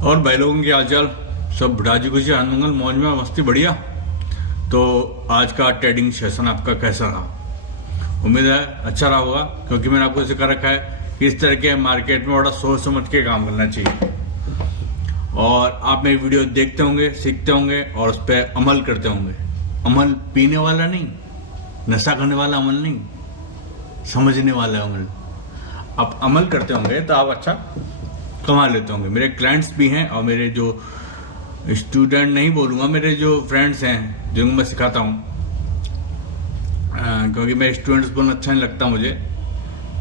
और भाई लोगों के हालचाल सब बढ़ाजी खुशी आनंद मंगल मौज में मस्ती बढ़िया। तो आज का ट्रेडिंग सेशन आपका कैसा रहा? उम्मीद है अच्छा रहा होगा, क्योंकि मैंने आपको सिखा रखा है कि इस तरह के मार्केट में बड़ा सोच समझ के काम करना चाहिए। और आप मेरी वीडियो देखते होंगे, सीखते होंगे और उस पर अमल करते होंगे। अमल पीने वाला नहीं, नशा करने वाला अमल नहीं, समझने वाला अमल। आप अमल करते होंगे तो आप अच्छा कमा लेते होंगे। मेरे क्लाइंट्स भी हैं और मेरे जो स्टूडेंट नहीं बोलूँगा, मेरे जो फ्रेंड्स हैं जिनको मैं सिखाता हूँ, क्योंकि मेरे स्टूडेंट्स बोलना अच्छा नहीं लगता मुझे,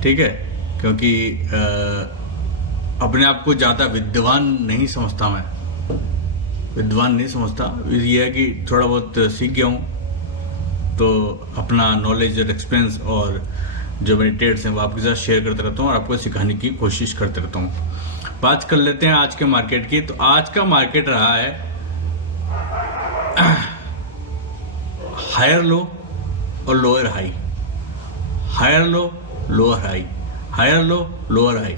ठीक है, क्योंकि अपने आप को ज़्यादा विद्वान नहीं समझता मैं, विद्वान नहीं समझता। ये है कि थोड़ा बहुत सीख गया हूँ तो अपना नॉलेज और एक्सपीरियंस और जो मेरे ट्रेड्स हैं वो आपके साथ शेयर करते रहता हूँ और आपको सिखाने की कोशिश करते रहता हूँ। बात कर लेते हैं आज के मार्केट की। तो आज का मार्केट रहा है हायर लो और lower high, higher low lower high, higher low lower high,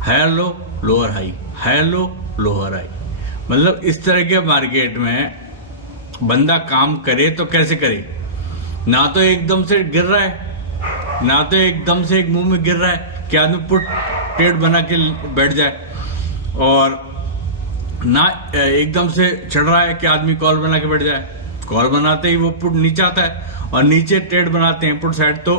higher low lower high, higher low lower high. मतलब इस तरह के मार्केट में बंदा काम करे तो कैसे करे? ना तो एकदम से गिर रहा है, ना तो एकदम से एक मुंह में गिर रहा है कि आदमी पुट ट्रेड बना के बैठ जाए, और ना एकदम से चढ़ रहा है कि आदमी कॉल बना के बैठ जाए। कॉल बनाते ही वो पुट नीचे आता है और नीचे ट्रेड बनाते हैं पुट साइड तो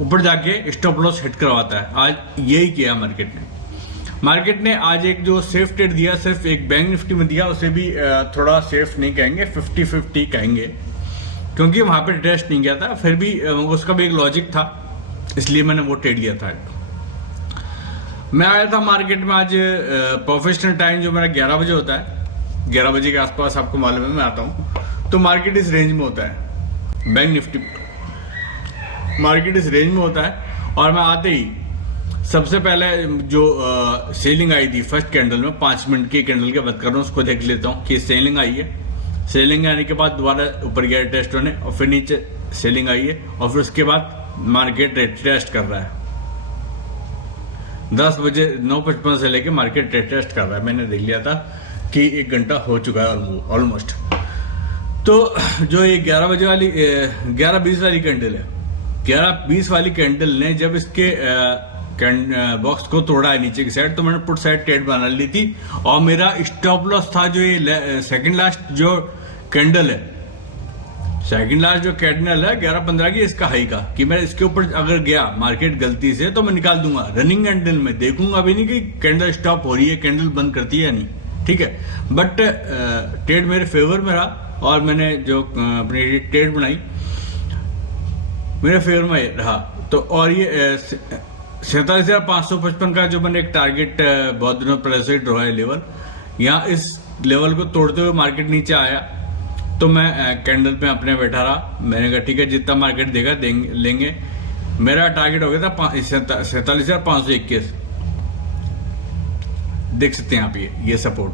ऊपर जाके स्टॉप लॉस हिट करवाता है। आज यही किया मार्केट ने आज एक जो सेफ ट्रेड दिया, सिर्फ एक बैंक निफ्टी में दिया, उसे भी थोड़ा सेफ नहीं कहेंगे, 50-50 कहेंगे, क्योंकि वहां पे टेस्ट नहीं किया था। फिर भी उसका भी एक लॉजिक था, इसलिए मैंने वो ट्रेड लिया था। मैं आया था मार्केट में आज प्रोफेशनल टाइम जो मेरा 11 बजे होता है, 11 बजे के आसपास आपको मालूम है मैं आता हूँ। तो मार्केट इस रेंज में होता है, बैंक निफ्टी मार्केट इस रेंज में होता है। और मैं आते ही सबसे पहले जो सेलिंग आई थी फर्स्ट कैंडल में, 5 मिनट की कैंडल की बात कर रहा हूँ, उसको देख लेता हूँ कि सेलिंग आई है। सेलिंग आने के बाद दोबारा ऊपर गया टेस्ट होने और फिर नीचे सेलिंग आई है और फिर उसके बाद मार्केट टेस्ट कर रहा है। 10 बजे 9:55 से लेके मार्केट टेस्ट कर रहा है। मैंने देख लिया था कि 1 घंटा हो चुका है ऑलमोस्ट। तो जो ये 11 बजे वाली 11:20 वाली कैंडल है, 11:20 वाली कैंडल ने जब इसके बॉक्स को तोड़ा है नीचे की साइड, तो मैंने पुट साइड ट्रेड बना ली थी और मेरा स्टॉप लॉस था जो ये सेकंड लास्ट जो कैंडल है, सेकंड लास्ट जो कैंडल है 11:15 की, इसका हाई का, कि मैं इसके ऊपर अगर गया मार्केट गलती से तो मैं निकाल दूंगा। रनिंग कैंडल में देखूंगा भी नहीं कि कैंडल स्टॉप हो रही है, कैंडल बंद करती है या नहीं, ठीक है। बट ट्रेड मेरे फेवर में रहा और मैंने जो अपनी ट्रेड बनाई मेरे फेवर में रहा। तो और ये 47,555 का जो मैंने एक टारगेट बहुत दिनों पहले से ड्रॉ है लेवल, यहाँ इस लेवल को तोड़ते हुए मार्केट नीचे आया तो मैं कैंडल पे अपने बैठा रहा। मैंने कहा ठीक है, जितना मार्केट देगा लेंगे। मेरा टारगेट हो गया था 47,521, देख सकते हैं आप ये सपोर्ट,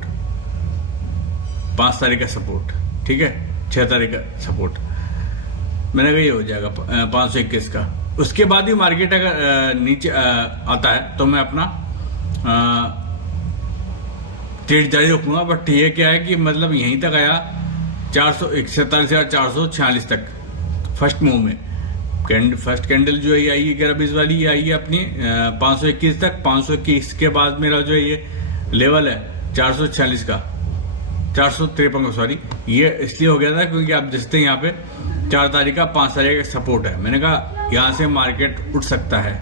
5 तारीख का सपोर्ट, ठीक है, 6 तारीख का सपोर्ट। मैंने कहा ये हो जाएगा 521 का। उसके बाद ही मार्केट अगर नीचे आता है तो मैं अपना ट्रेड जारी रखूंगा। बट ये क्या है कि मतलब यहीं तक आया 47,446 तक फर्स्ट मूव में। फर्स्ट कैंडल जो है आई है 11:20 वाली, ये आई है अपनी 521 तक। 521 के बाद मेरा जो ये लेवल है 446 का, 453 का, सॉरी, ये इसलिए हो गया था क्योंकि आप देखते हैं यहाँ पे 4 तारीख का 5 तारीख का सपोर्ट है। मैंने कहा यहाँ से मार्केट उठ सकता है,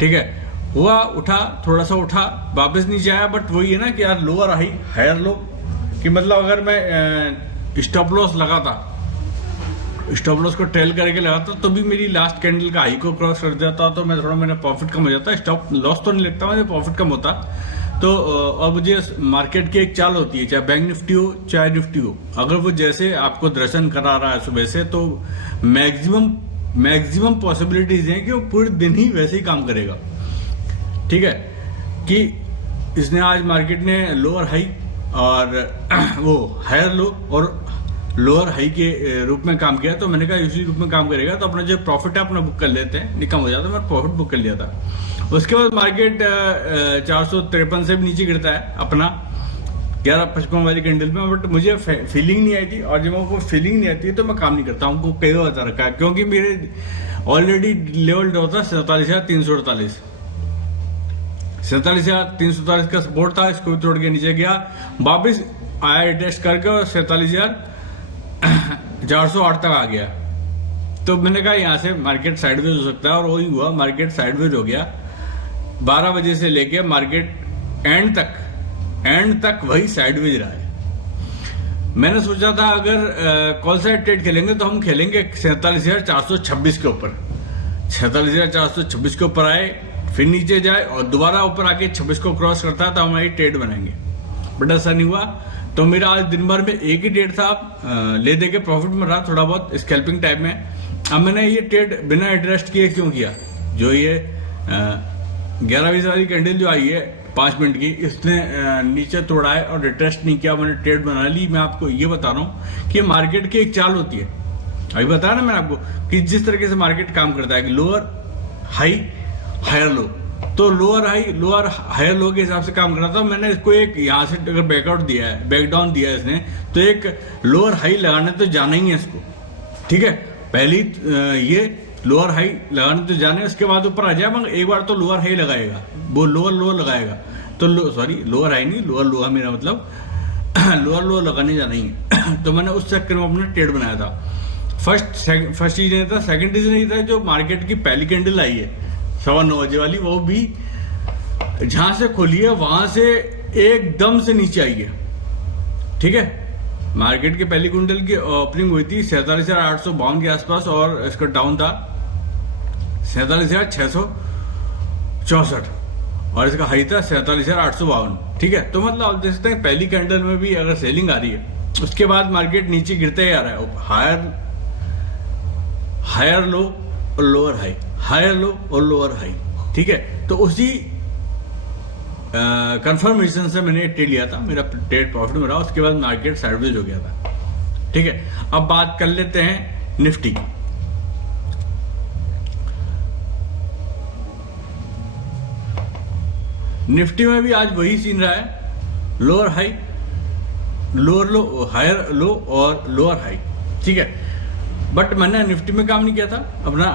ठीक है। हुआ, उठा, थोड़ा सा उठा, वापस नीचे आया, बट वही है ना कि यार लोअर हाई हायर लो, कि मतलब अगर मैं स्टॉप लॉस लगाता, स्टॉप लॉस को ट्रेल करके लगाता तो भी मेरी लास्ट कैंडल का हाई को क्रॉस कर जाता तो मैं थोड़ा मेरा प्रॉफिट कम हो जाता। स्टॉप लॉस तो नहीं लगता, मुझे प्रॉफिट कम होता। तो अब मुझे मार्केट की एक चाल होती है, चाहे बैंक निफ्टी हो चाहे निफ्टी हो, अगर वो जैसे आपको दर्शन करा रहा है सुबह से, तो मैक्सिमम पॉसिबिलिटीज हैं कि वो पूरे दिन ही वैसे ही काम करेगा, ठीक है। कि इसने आज मार्केट ने लोअर हाई और वो हायर लो और लोअर हाई के रूप में काम किया, तो मैंने कहा इसी रूप में काम करेगा तो अपना जो प्रॉफिट है अपना बुक कर लेते हैं, निकम हो जाता है। मैं प्रॉफिट बुक कर लिया था उसके बाद मार्केट 453 से भी नीचे गिरता है अपना 1155 वाली कैंडल में, बट मुझे फीलिंग नहीं आई थी, और जब मेरे को फीलिंग नहीं आती है तो मैं काम नहीं करता हूँ, कई बार बता रखा है, क्योंकि मेरे ऑलरेडी लेवल ड्रॉ था 47,348, 47,348 का सपोर्ट था, इसको भी तोड़ के नीचे गया, वापिस आया टेस्ट करके और 47,408 तक आ गया। तो मैंने कहा यहाँ से मार्केट साइडवेज हो सकता है, और वही हुआ, मार्केट साइडवेज हो गया। 12 बजे से लेके मार्केट एंड तक वही साइडवेज रहा है। मैंने सोचा था अगर कॉल साइड ट्रेड खेलेंगे तो हम खेलेंगे 47,426 के ऊपर, 47,426 के ऊपर आए, फिर नीचे जाए और दोबारा ऊपर आके 26 को क्रॉस करता है तो हमारी ट्रेड बनाएंगे, बट ऐसा नहीं हुआ। तो मेरा आज दिन भर में एक ही ट्रेड था, ले दे के प्रॉफिट में रहा थोड़ा बहुत स्कैल्पिंग टाइप में। अब मैंने ये ट्रेड बिना एडजस्ट किए क्यों किया, जो ये 11-20 वाली कैंडल जो आई है 5 मिनट की, इसने नीचे तोड़ा है और रिटेस्ट नहीं किया, मैंने ट्रेड बना ली। मैं आपको ये बता रहा हूँ कि मार्केट की एक चाल होती है, अभी बताया ना मैंने आपको कि जिस तरीके से मार्केट काम करता है कि लोअर हाई हायर लो, तो लोअर हायर लो के हिसाब से काम कर रहा था। मैंने इसको एक यहाँ से अगर बैकआउट दिया है, बैकडाउन दिया है इसने, तो एक लोअर हाई लगाने तो जाना ही है इसको, ठीक है। पहली ये लोअर हाई लगाने तो जाने, उसके बाद ऊपर आ जाए, मगर एक बार तो लोअर हाई लगाएगा, वो लोअर लगाएगा, तो लोअर हाई नहीं, लोअर मेरा मतलब लोअर लगाने जाना ही है। तो मैंने उस चक्कर में अपना ट्रेड बनाया था। फर्स्ट चीज नहीं था, सेकंड चीज नहीं था, जो मार्केट की पहली कैंडल आई है 9:15 बजे वाली, वो भी जहां से खुली है वहां से एकदम से नीचे आई है, ठीक है। मार्केट की पहली कुंडल की ओपनिंग हुई थी 47,852 के आसपास, और इसका डाउन था 47,664, और इसका हाई था 47,852, ठीक है। तो मतलब आप देख सकते हैं पहली कैंडल में भी अगर सेलिंग आ रही है, उसके बाद मार्केट नीचे गिरते ही आ रहा है, हायर लो और लोअर हाई, हायर लो और लोअर हाई, ठीक है। तो उसी कंफर्मेशन से मैंने ट्रेड लिया था, मेरा ट्रेड प्रॉफिट में रहा, उसके बाद मार्केट साइडवेज हो गया था, ठीक है। अब बात कर लेते हैं निफ्टी की। निफ्टी में भी आज वही सीन रहा है, lower high, lower low, higher low और लोअर हाई, ठीक है। बट मैंने निफ्टी में काम नहीं किया था, अपना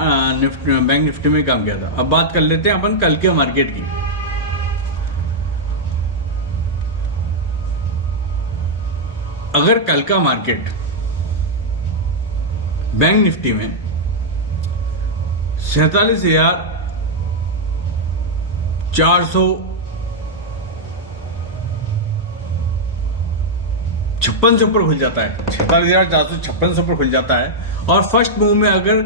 बैंक निफ्टी में काम किया था। अब बात कर लेते हैं अपन कल के मार्केट की। अगर कल का मार्केट बैंक निफ्टी में 47,456 से ऊपर खुल जाता है, 47,456 से ऊपर खुल जाता है, और फर्स्ट मूव में अगर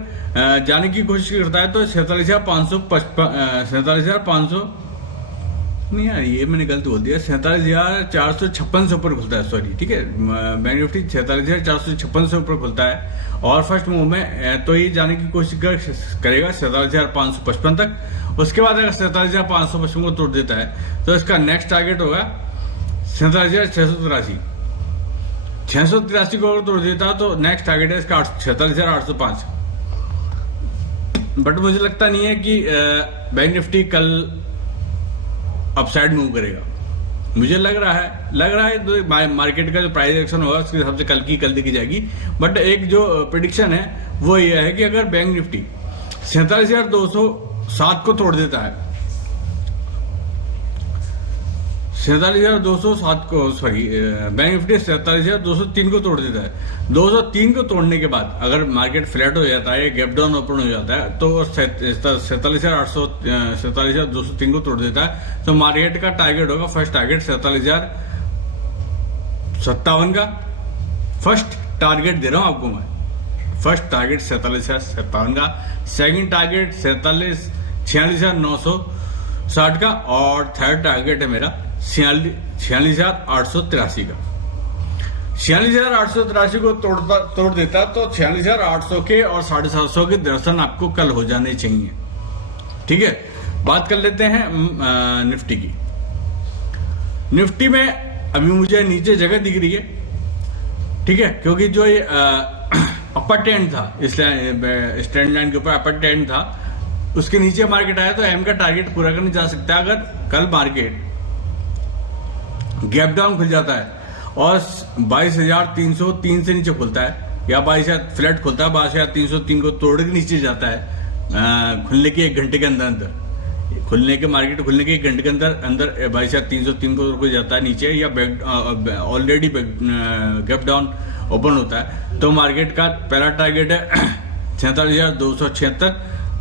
जाने की कोशिश करता है तो 47,500 नहीं यार, ये मैंने गलत बोल दिया, 47,456 से ऊपर खुलता है, सॉरी, ठीक है। बैंक निफ्टी 47,456 से ऊपर खुलता है, और फर्स्ट मूव में तो ये जाने की कोशिश करेगा 47,555 तक। उसके बाद अगर 47,555 को तोड़ देता है तो इसका नेक्स्ट टारगेट होगा 47,683, 683 को अगर तोड़ देता तो नेक्स्ट टारगेट है इसका 47,805। बट मुझे लगता नहीं है कि बैंक निफ्टी कल अपसाइड मूव करेगा, मुझे लग रहा है तो मार्केट का जो प्राइस एक्शन होगा उसके हिसाब से कल देखी जाएगी। बट एक जो प्रेडिक्शन है वो ये है कि अगर बैंक निफ्टी 47,207 को तोड़ देता है, 47,207 को, सॉरी, बैंक निफ्टी 47,203 को तोड़ देता है, 203 को तोड़ने के बाद अगर मार्केट फ्लैट हो जाता है, गैप डाउन ओपन हो जाता है, तो 47,203 को तोड़ देता है, तो मार्केट का टारगेट होगा, फर्स्ट टारगेट 47,057 का फर्स्ट टारगेट दे रहा हूं आपको मैं, फर्स्ट टारगेट 47,057 का, सेकंड टारगेट 46,960 का, और थर्ड टारगेट है मेरा 46,883 का। 46,883 को तोड़ देता तो 46,800 के और 750 के दर्शन आपको कल हो जाने चाहिए, ठीक है। बात कर लेते हैं निफ्टी की। निफ्टी में अभी मुझे नीचे जगह दिख रही है, ठीक है, क्योंकि जो ये अपर ट्रेंड था, इस ट्रेंड लाइन के ऊपर अपर ट्रेंड था, उसके नीचे मार्केट आया तो एम का टारगेट पूरा करने जा सकता है अगर कल मार्केट गैप डाउन खुल जाता है और 22,303 से नीचे खुलता है या 22,000 फ्लैट खुलता है, 22,303 को तोड़ के नीचे जाता है खुलने के 1 घंटे के अंदर खुलने के मार्केट खुलने के 1 घंटे के अंदर 22,303 को जाता है नीचे या ऑलरेडी गैप डाउन ओपन होता है तो मार्केट का पहला टारगेट है 47,276,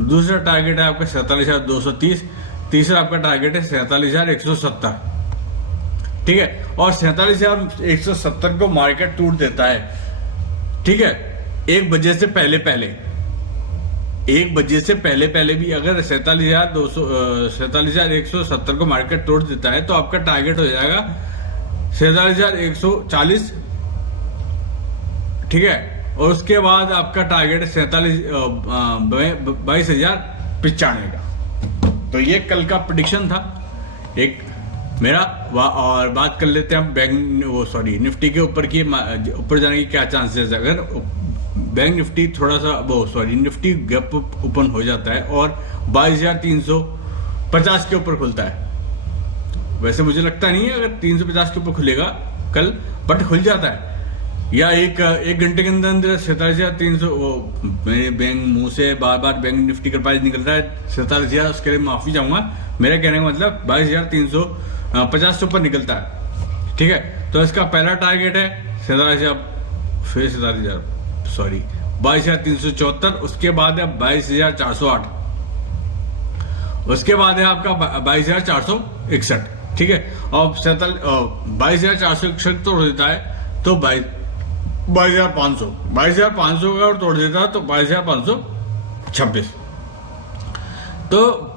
दूसरा टारगेट है आपका 47,230, तीसरा आपका टारगेट है 47,170। ठीक है, और 47,170 को मार्केट टूट देता है, ठीक है, 1 बजे से पहले 1 बजे से पहले भी अगर 47,170 को मार्केट तोड़ देता है तो आपका टारगेट हो जाएगा 47,140। ठीक है, और उसके बाद आपका टारगेट है 22,095 का। तो ये कल का प्रेडिक्शन था एक मेरा। और बात कर लेते हैं हम निफ्टी के ऊपर की, ऊपर जाने की क्या चांसेस है। अगर बैंक निफ्टी थोड़ा सा निफ्टी गैप ओपन हो जाता है और 22,350 के ऊपर खुलता है, वैसे मुझे लगता नहीं है अगर 350 के ऊपर खुलेगा कल, बट खुल जाता है या एक घंटे के अंदर 47,300 मेरे बैंक मुंह से बार बार बैंक निफ्टी का प्राइस निकल रहा है 47,000, उसके लिए माफी चाहूंगा। मेरा कहने का मतलब 22,350 से ऊपर निकलता है। ठीक है, तो इसका पहला टारगेट है 22,374, उसके बाद है 22,408, उसके बाद है आपका 22,461। ठीक है, और 22,461 तोड़ देता है तो 22,500 का और तोड़ देता है तो 22,526। तो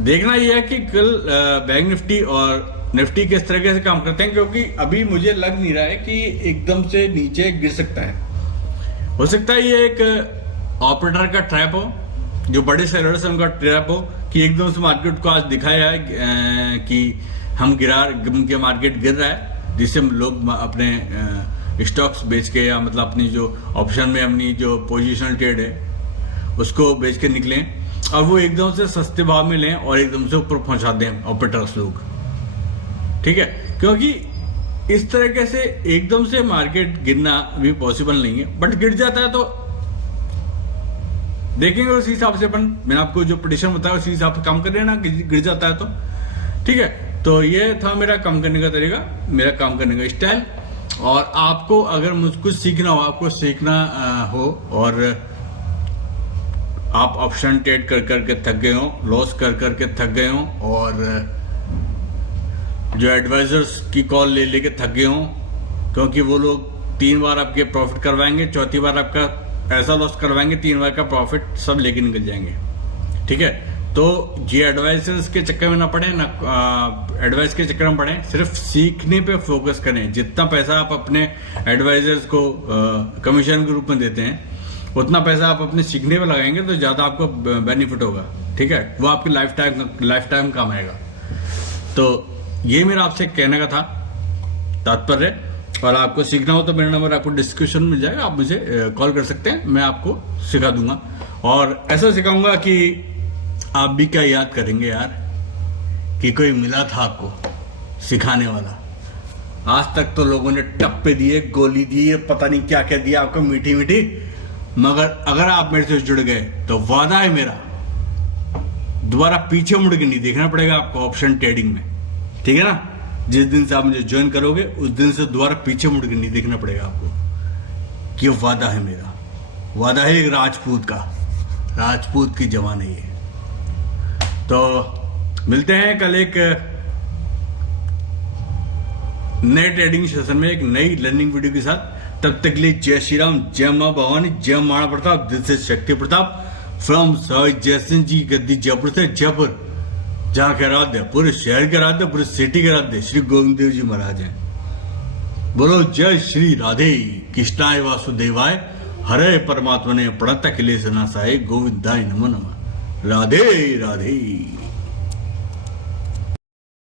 देखना यह है कि कल बैंक निफ्टी और निफ्टी किस तरीके से काम करते हैं, क्योंकि अभी मुझे लग नहीं रहा है कि एकदम से नीचे गिर सकता है। हो सकता है ये एक ऑपरेटर का ट्रैप हो, जो बड़े सेलर्स हैं उनका ट्रैप हो कि एकदम से मार्केट को आज दिखाया है कि हम के मार्केट गिर रहा है, जिससे लोग अपने स्टॉक्स बेच के या मतलब अपनी जो ऑप्शन में अपनी जो पोजिशनल ट्रेड है उसको बेच के निकलें और वो एकदम से सस्ते भाव में लें और एकदम से ऊपर पहुंचा दें ऑपरेटर्स लोग। ठीक है, क्योंकि इस तरीके से एकदम से मार्केट गिरना भी पॉसिबल नहीं है, बट गिर जाता है तो देखेंगे उसी हिसाब से अपन, मैंने आपको जो प्रेडिक्शन बताया उसी हिसाब से काम कर रहे हैं ना, गिर जाता है तो। ठीक है, तो ये था मेरा काम करने का तरीका, मेरा काम करने का स्टाइल। और आपको अगर मुझको सीखना हो, आपको सीखना हो और आप ऑप्शन ट्रेड कर करके थक गए हो, लॉस कर करके थक गए हो और जो एडवाइजर्स की कॉल ले लेके थक गए हो, क्योंकि वो लोग 3 बार आपके प्रॉफिट करवाएंगे, चौथी बार आपका ऐसा लॉस करवाएंगे, 3 बार का प्रॉफिट सब लेके निकल जाएंगे। ठीक है, तो ये एडवाइजर्स के चक्कर में ना पड़े, ना एडवाइस के चक्कर में पड़े, सिर्फ सीखने पे फोकस करें। जितना पैसा आप अपने एडवाइजर्स को कमीशन के रूप में देते हैं, उतना पैसा आप अपने सीखने पे लगाएंगे तो ज्यादा आपको बेनिफिट होगा। ठीक है, वो आपकी लाइफ टाइम काम आएगा। तो ये मेरा आपसे कहने का था तात्पर्य। और आपको सीखना हो तो मेरा नंबर आपको डिस्क्रिप्शन में मिल जाएगा, आप मुझे कॉल कर सकते हैं, मैं आपको सिखा दूंगा। और ऐसा सिखाऊंगा कि आप भी क्या याद करेंगे यार कि कोई मिला था आपको सिखाने वाला। आज तक तो लोगों ने टप्पे दिए, गोली दी, पता नहीं क्या क्या दिया आपको मीठी मीठी, मगर अगर आप मेरे से जुड़ गए तो वादा है मेरा, दोबारा पीछे मुड़ के नहीं देखना पड़ेगा आपको ऑप्शन ट्रेडिंग में। ठीक है ना, जिस दिन से आप मुझे ज्वाइन करोगे उस दिन से दोबारा पीछे मुड़ के नहीं देखना पड़ेगा आपको। कि वादा है मेरा, वादा है एक राजपूत का, राजपूत की जवान है ये। तो मिलते हैं कल एक नए ट्रेडिंग सेशन में, एक नई लर्निंग वीडियो के साथ। तब तक के लिए जय श्री राम, जय मां भवानी, जय महाराणा प्रताप, दिस इज शक्ति प्रताप फ्रॉम जयसिंह जी गद्दी, जयपुर से। जयपुर जहाँ के आराध्य, पूरे शहर के आराध्य, पूरे सिटी के आराध्य श्री गोविंद देव जी महाराज हैं। बोलो जय श्री राधे कृष्णाय वासुदेवाय, हरे परमात्मने प्रणत अखिलेश नासाय, गोविंदाय नमो नमः। राधे राधे।